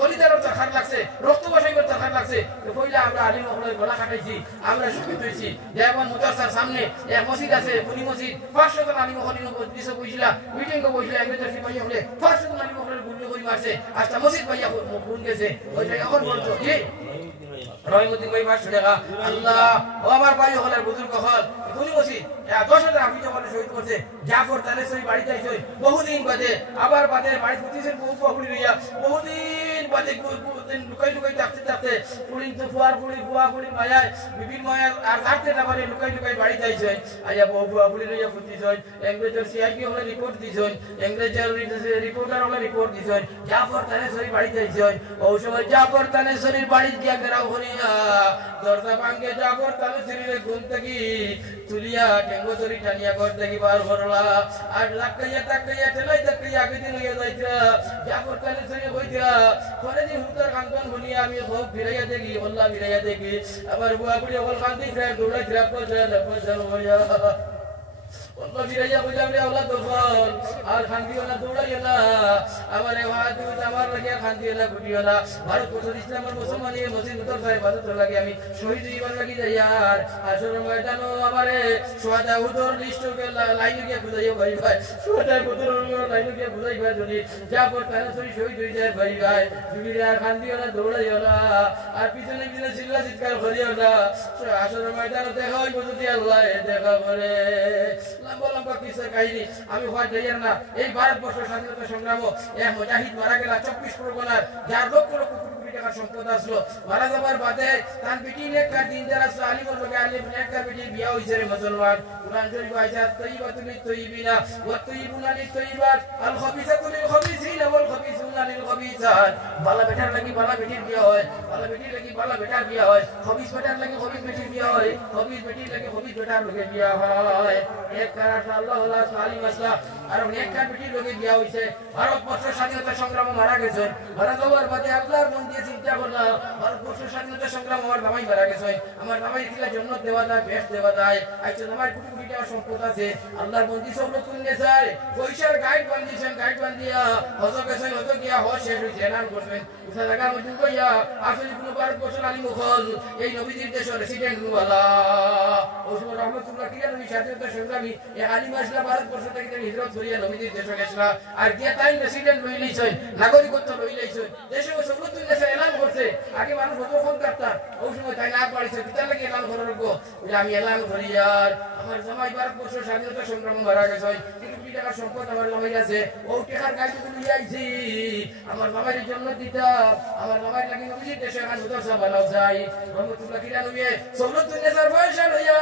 বলিদানের দরকার লাগছে রক্ত বসাইবার দরকার লাগছে তো কইলা আমরা আলিম হলের গলা কাটাইছি আমরা শহীদ হইছি যেমন মুতাসার সামনে এক মসজিদ আছে পুনি মসজিদ 500 জন আলিম হলিন দিছে কইছিলা মিটিং কো কইছিলা ইংরেজি সিপাহী হলে 500 জন আলিম হলের গুলি কই মারছে আজটা মসজিদ ভাইয়া খুন গেছে ওইটা এখন বলছো জি রহিমউদ্দিন ভাই মাস টাকা আল্লাহ ও আমার ভাই হলের বুজুর্গ হল পুনি মসজিদ 10,000 হাফিজ হলে শহীদ করছে জাফর তালেসরি বাড়ি যাইছে বহুদিন বাদে আবার বাদে বাড়ি প্রতিদিন বহু পকড়ি লইয়া বহুদিন বাদে লুকাই লুকাই থাকতে থাকতে পুলিন তো ফুয়ার পুলি মায়া বিবির মায়া আর থাকতে না পারে লুকাই লুকাই বাড়ি যাইছে আইয়া বহু পুলি লইয়া ফুটিছেন ইংরেজের সিআইডি হলে রিপোর্ট দিছেন ইংরেজের রিপোর্টার হলে রিপোর্ট দিছেন জাফর তালেসরি বাড়ি যাইছে ওই সময় জাফর তালেসরির বাড়ি গিয়া গেরাও হরিয়া দরজা ভাঙে জাফর তালেসরির ঘুম থেকে তুলিয়া টেঙ্গো তরি টানিয়া ঘর থেকে বার করলা আর লাকাইয়া তাকাইয়া ঠেলাই তাকাইয়া আগে দিন হইয়া যাইতা জাফর তালেসরি হইতা পরে যে হুতার কান্দন শুনিয়া আমি খুব ফিরাইয়া দেখি বললা ফিরাইয়া দেখি আমার বুয়া বুড়ি বল কান্দি ফিরে দৌড়াই ফিরা পয়সা হইয়া বললা ফিরাইয়া কইলাম রে আল্লাহ দফল আর খান্দিও না দৌড়াইও না আমারে ওয়াদু আমার লাগিয়া খান্দিও না গুটিও না ভারতবর্ষ ইসলামের মুসলমানি মসজিদ মুতার সাহেব বাদত লাগি আমি শহীদ হইবার লাগি যাই আর আসর ময়দানো আমারে সোহাদা উদর লিস্টকে লাইনে গিয়ে বুঝাইও ভাই ভাই সোহাদা উদর লাইনে গিয়ে বুঝাই ভাই যদি জাফর তালেসরি শহীদ হই যায় ভাই ভাই বিবিরা আর খান্দিও না দৌড়াইও না আর পিছনে পিছনে চিল্লা চিৎকার করিও না আসর ময়দানো দেখা হইব যদি আল্লাহ দেখা করে লম্বা কিসের কাহিনী আমি হওয়ার যাই না এই ভারতবর্ষের স্বাধীনতা সংগ্রাম এক মুজাহিদ মারা গেল 24 পরগনার যার লক্ষ লক্ষ কোটি টাকার সম্পদ আসলো মারা যাবার বাদে তার বেটি নেককার দিন যারা আলিমর লোকে আলিম নেককার বেটি বিয়া হইছে রে মুসলমান কুরআন শরীফ আয়াত তাইয়্যিবাতুল লিত-তাইয়্যিবিনা ওয়া তাইয়্যিবুনা লিত-তাইয়্যিবাত আল খাবিসাতুল লিল-খাবিসিনা ওয়াল খাবিসুনা লিল-খাবিসাত বালা বেটার লাগি বালা বেটির বিয়া হয় বালা বেটির লাগি বালা বেটার বিয়া হয় খাবিস বেটার লাগি খাবিস বেটির বিয়া হয় খাবিস বেটির লাগি খাবিস বেটার লগে বিয়া হয় এক কারা আল্লাহ আল্লাহ সালিম আসলা আর নেককার বেটির লগে বিয়া হইছে ভারতবর্ষের স্বাধীনতা সংগ্রাম মারা গেছে মারা যাওয়ার বাদে আল্লাহর মন দিয়ে চিন্তা করলাম ভারতবর্ষের স্বাধীনতা সংগ্রাম আমার জামাই মারা গেছে আমার জামাই কিলা জান্নাত দেওয়া যায় বেহেশত দেওয়া যায় আইতো আমার কোটি কোটি টাকা সম্পদ আছে আল্লাহর মন দিয়ে সব লোক কিনে যায় পয়সার গাইড বান্ধিয়া হযরত গেছেন হযরত গিয়া হজ শেষ হইছে এলান করবেন উঠা জায়গার মধ্যে কইয়া আসলে কোন ভারতবর্ষের আলী মুখল এই নবীজির দেশের রেসিডেন্ট ওয়ালা ওসমান রহমাতুল্লাহ কিয়া নবী স্বাধীনতা সংগ্রামী এই আলী মাসলা ভারতবর্ষ থেকে হিজরত করিয়া নবীজির দেশে গেছলা আর গিয়া তাই রেসিডেন্ট লইলেইছেন নাগরিকত্ব লইলেইছেন দেশে সবুজ দেশে এলান করছে আগে মানুষ কত ফোন করতাম ওই সময় তাই না পারিছে কিতার লাগে এলান করার লোক আমি এলান করি আর আমার জামাই ভারতবর্ষের স্বাধীনতা সংগ্রাম মারা গেছে কোটি টাকার সম্পদ আমার জামাই আছে ও টাকার গাড়িগুলো নিয়ে আইছি আমার জামাইয়ের জন্য দিতাম আমার জামাইয়ের লাগি নবীজির দেশে এখন মুতাসা বানাও যাই রহমতুল্লাহ কিরা নবী সবুজ দেশের পয়সা লইয়া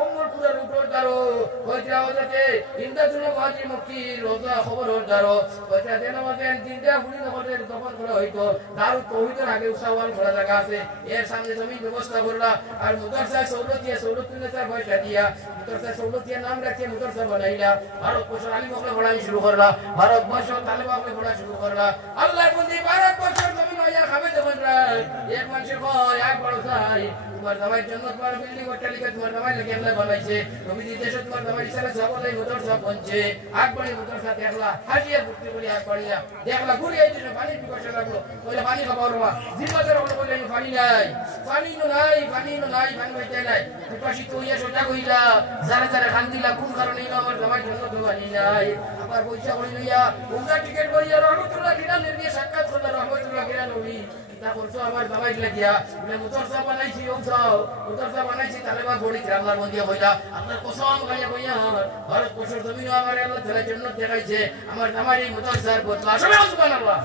উম্মুল পুরো রুটোর দারো কইরা হজরতে ইমদাদুল মুহাজির মক্কি রোজা খবরের দারো কইরা দেন আমাদের তিনটা পুরি নগরের দফন করা হইতো দারু তৌহিদের আগে উসাওয়াল করা জায়গা আছে এর সামনে জমি ব্যবস্থা করলা আর মুদরসা সৌলতিয়া সৌলতুন্নেসা পয়সা দিয়া মুদরসা সৌলতিয়া নাম রাখিয়ে মুদরসা বানাইলা ভারতবর্ষ আলিমকে পড়াই শুরু করলা ভারতবর্ষ তালেবানকে পড়া শুরু করলা আল্লাহ বন্দি ভারতবর্ষের জমি নয়া খাবে যখন রায় এক মানুষের কয় এক বড় চাই তোমার দাওয়ার জন্য তোমার বিল্ডিং অট্টালিকা তোমার দাওয়াই লাগে আল্লাহ বানাইছে নবীজি দেশে তোমার দাওয়ার ইশারা যাবলাই মুদরসা বনছে আকবরী মুদরসা দেখলা হাজিয়া মুক্তি করি আকবরিয়া দেখলা ঘুরে আইছে পানি পিপাসা লাগলো বলে পানি খাবার বাবা জিম্মাদার হলো বলে পানি নাই পানি হইতে নাই পিপাসিত হইয়া সোজা কইলা যারা যারা খান দিলা কোন কারণে আমার দাওয়ার জন্য তো পানি নাই আবার পয়সা করি লইয়া উমরা টিকেট করিয়া রহমতুল্লাহ কিরানের দিয়ে সাক্ষাৎ করলা রহমতুল্লাহ কিরান নবী তা করছো আমার দাওয়াই লাগিয়া বলে মুদরসা বানাইছি মুদরসা বানাইছি তালেবা বড়ি আল্লাহর বন্দিয়া কইলা আপনার কসম গাইয়া কইয়া ভারতবর্ষের জমিন আমার আল্লাহ তাআলার জন্য দেখাইছে আমার আমার এই মুদরসার বদলা সবাই সুবহানাল্লাহ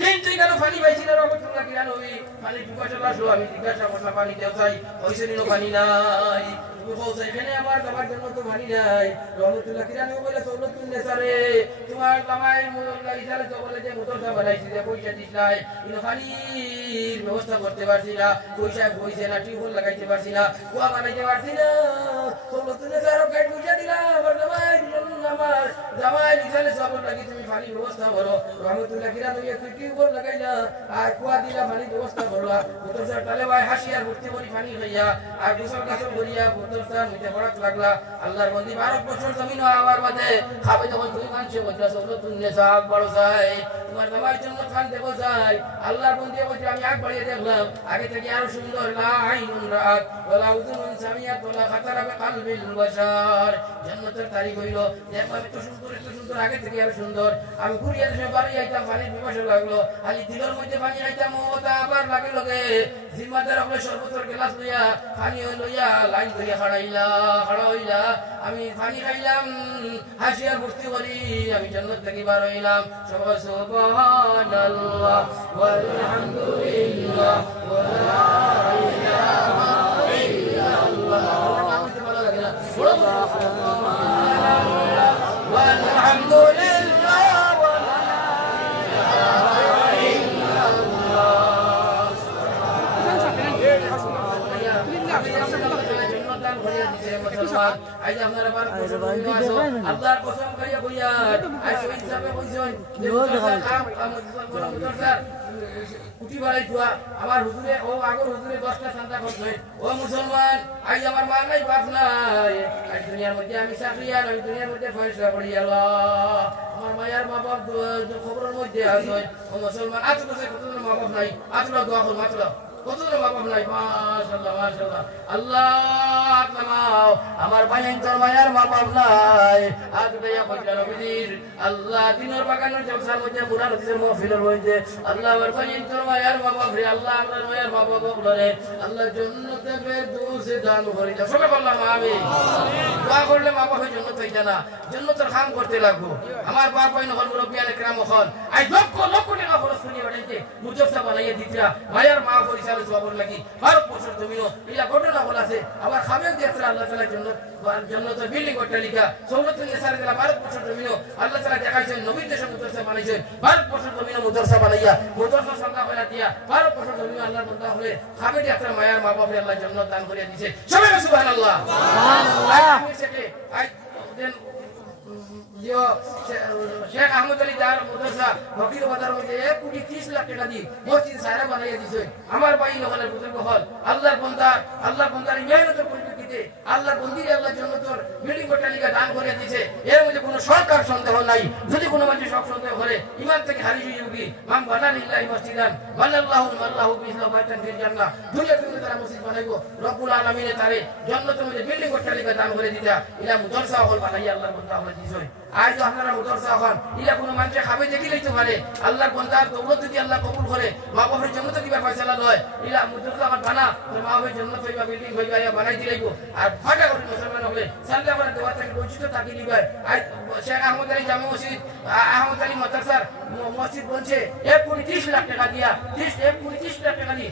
কিন্তু কেন পানি পাইছি না রহমতুল্লাহ কিরান নবী পানি পিপাসা লাগলো আমি জিজ্ঞাসা করলাম পানি দেও চাই ওইসে নিল পানি নাই তুমি বলছো এখানে আমার দাবার জন্য তো পানি নাই রহমতুল্লাহ কিরান নবী বলে সৌলতুন্নেসা রে তোমার দামাই মুল্লাহ ইসালে তো বলে যে মুদরসা বানাইছি যে পয়সা দিস নাই কিন্তু পানির ব্যবস্থা করতে পারছি না পয়সা বইছে না টিউবওয়েল লাগাইতে পারছি না কুয়া বানাইতে পারছি না সৌলতুন্নেসা আরো গাইড পয়সা দিলাম আমার দামাই ইসালে সব লাগি তুমি পানির ব্যবস্থা করো রহমতুল্লাহ কিরান নবী টিউবওয়েল লাগাইলা আর কুয়া দিলা পানির ব্যবস্থা করলা মুদরসা তালে ভাই হাসিয়ার ভর্তি করি পানি খাইয়া আর গোসল কাসল করিয়া মুদরসা নিতে পড়াক লাগলা আল্লাহর বন্দি 12 বছর জমিন হওয়ার বাদে খাবে যখন তুমি মানুষে বলছো সৌলতুন্নেসা বড় চাই তোমার দামার জন্য খান দেখো চাই আল্লাহর বন্দি বলছে আমি আগ বাড়িয়ে দেখলাম আগে থেকে আরো সুন্দর লা আইনুন রাত ওয়ালা উযুনুন সামিয়াত ওয়ালা খাতারা বিকলবিল বাশার জান্নাতের তারিখ হইল দেখলাম এত সুন্দর আগে থেকে আরো সুন্দর আমি ঘুরিয়ে দেশে বাড়ি আইতাম পানির পিপাসা লাগলো খালি দিলের মধ্যে পানি আইতাম ওটা আবার লাগে লগে জিম্মাদার হলে সর্বতর গ্লাস লইয়া পানি লইয়া লাইন ধরিয়া খাড়া হইলা আমি পানি খাইলাম হাসিয়ার ভর্তি করি আমি জান্নাত থেকে বার হইলাম সবাই সুবহানাল্লাহ ওয়ালহামদুলিল্লাহ ওয়ালা ইলাহা ইল্লাল্লাহ আমাকে ভালো লাগে না সুবহানাল্লাহ ওয়ালহামদুলিল্লাহ আল্লাহর কসম করিয়া কইয়া আইসো ইনসাফে কইছন কুটি বাড়াই তুয়া আমার হুজুরে ও আগর হুজুরে 10টা চাঁদা করছে ও মুসলমান আজ আমার মা নাই বাপ নাই আজ দুনিয়ার মধ্যে আমি চাকরিয়ার আমি দুনিয়ার মধ্যে ফয়সালা করি আল্লাহ আমার মায়ের মা বাপ খবরের মধ্যে আছে ও মুসলমান আজ তো কত মা বাপ নাই আজ দোয়া কর মাত্র কতজন বাবা নাই মাশাআল্লাহ মাশাআল্লাহ আল্লাহ নামাও আমার ভাইয়ের তোর মায়ের মা বাপ নাই আজ দেয়া কইলা নবীর আল্লাহ দিনের বাগানের জলসার মধ্যে মুরাদ হচ্ছে মাহফিলের মধ্যে আল্লাহ আমার ভাইয়ের তোর মায়ের মা বাপ রে আল্লাহ আমার মায়ের মা বাপ বলে আল্লাহ জান্নাতে ফেরদৌসে দান করে দাও সবাই বললাম আমিন দোয়া করলে মা বাপের জন্য পাইতা না জান্নাতের কাম করতে লাগবো আমার বাপ ভাই নহল মুরব্বিয়ানে کرام হল আই লক্ষ লক্ষ টাকা খরচ করিয়া বাড়াইতে মুদরসা বানাইয়া দিতরা মায়ের মা পরিচালক সবার লাগি ভারতবর্ষের জমিও এটা ঘটনা বলা আছে আবার খাবেন দিয়েছে আল্লাহ তাআলা জান্নাতের বিল্ডিং অট্টালিকা সৌলতুন্নেসার গেলা ভারতবর্ষের জমিও আল্লাহ তাআলা দেখাইছেন নবীর দেশে মুদরসা বানাইছেন ভারতবর্ষের জমিও মুদরসা বানাইয়া মুদরসা সাদা করে দিয়া ভারতবর্ষের জমিও আল্লাহর বান্দা হলে খাবে দিয়েছে মায়ের মা বাপরে আল্লাহ জান্নাত দান করিয়া দিয়েছে সবাই সুবহানাল্লাহ সুবহানাল্লাহ আমি সেকে আই দেন जो शेख अहमद अली दार मुदरसा फकीर बाजार में 1 कोटी 30 लाख টাকা দি মসজিদ সারা বানাইয়া দিছে আমার ভাই নহলে বুজুর্গ হল আল্লাহর বান্দার মেহনতের পরিপ্রেক্ষিতে আল্লাহর বন্দিরে আল্লাহ জান্নাতের বিল্ডিং অট্টালিকা দান করে দিয়েছে এর মধ্যে কোনো সরকার সন্দেহ নাই যদি কোনো মানুষ সব সন্দেহ করে ঈমান থেকে হারিয়ে যাবে মান বানা লিল্লাহি মসজিদান আল্লাহু বিহিল্লাহ বাইতান ফিল জান্নাহ দুনিয়াতে তারা মসজিদ বানাইবো রব্বুল আলামিনে তারে জান্নাতের মধ্যে বিল্ডিং অট্টালিকা দান করে দিতা ইলা মুদরসা হল বানাইয়া আল্লাহর বান্দা হল দিছে আজ আপনারা মুদরসা হন ইলা কোনো মানুষ খাবে দেখি লইতে পারে আল্লাহর বান্দার দৌলত যদি আল্লাহ কবুল করে মা বাপের জান্নাত দিবা ফয়সালা লয় ইলা মুদরসা আমার বানা মা বাপের জান্নাত হইবা বিল্ডিং হইবা বানাই দিলাইবো আর ফাটা করে মুসলমান হবে সাল্লাহ আমরা দেওয়া থেকে বঞ্চিত তাকে দিবে শেখ আহমদ আলী জামা মসজিদ আহমদ আলী মাদ্রাসার মসজিদ বলছে 1.30 লাখ টাকা দিয়া 1.30 লাখ টাকা দিয়ে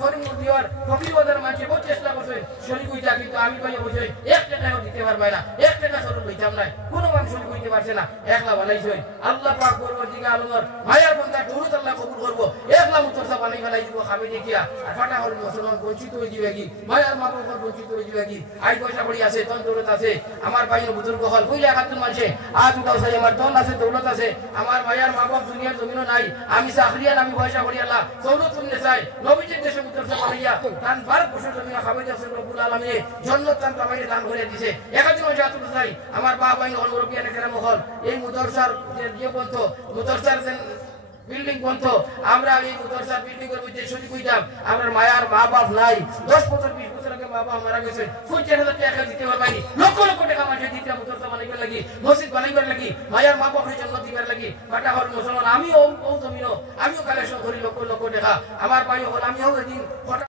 করিমগঞ্জের ফকিরবাজার মানুষ বহু চেষ্টা করছে শরীর হইতা কিন্তু আমি পাইয়া বলছি 1 টাকাও দিতে পারবে না 1 টাকা শরীর হইতাম নাই কোনো মানুষ শরীর হইতে পারছে না একলা বানাইছে আল্লাহ পাক পরবর্তীকে আলমের মায়ার বন্ধা দৌলত আল্লাহ কবুল করবো একলা মুতরসা বানাই ফেলাই দিব খাবে দেখিয়া আর ফাটা হল মুসলমান বঞ্চিত হয়ে দিবে কি মায়ার মা বাবার বঞ্চিত হয়ে দিবে কি আই পয়সা করি আছে তন দৌলত আছে আমার ভাইয়ের বুজুর্গ হল কইলা একাত্তর মানুষে আজ উঠাও সাই আমার তন আছে দৌলত আছে আমার মায়ার মা বাপ দুনিয়ার জমিনও নাই আমি চাকরিয়ান আমি পয়সা করি আল্লাহ দৌলত তুমি চাই নবীজির দেশে মুতরসা বানাইয়া তান ভারত বছর জমিন খাবে যাচ্ছে রব্বুল আলামিন জন্নত তান কামাইয়ে দান করে দিছে একাত্তর মানুষে আতুল চাই আমার বাবা ভাই অনুরবিয়ান কেরাম হল এই মুদরসার যে বন্ধ মুদরসার বিল্ডিং বন্ধ আমরা এই মুদরসার বিল্ডিং এর মধ্যে শরীক হইতাম আমার মায়ার মা বাপ নাই 10 বছর 20 বছর আগে বাবা মারা গেছে 50,000 টাকা দিতে পারবানি লক্ষ লক্ষ টাকা মাঝে দিতে মুদরসা বানাইবার লাগি মসজিদ বানাইবার লাগি মায়ার মা বাপের জন্য দিবার লাগি ফাটা হল মুসলমান আমিও জমিও আমিও কালেকশন করি লক্ষ লক্ষ টাকা আমার ভাই হল আমিও এদিন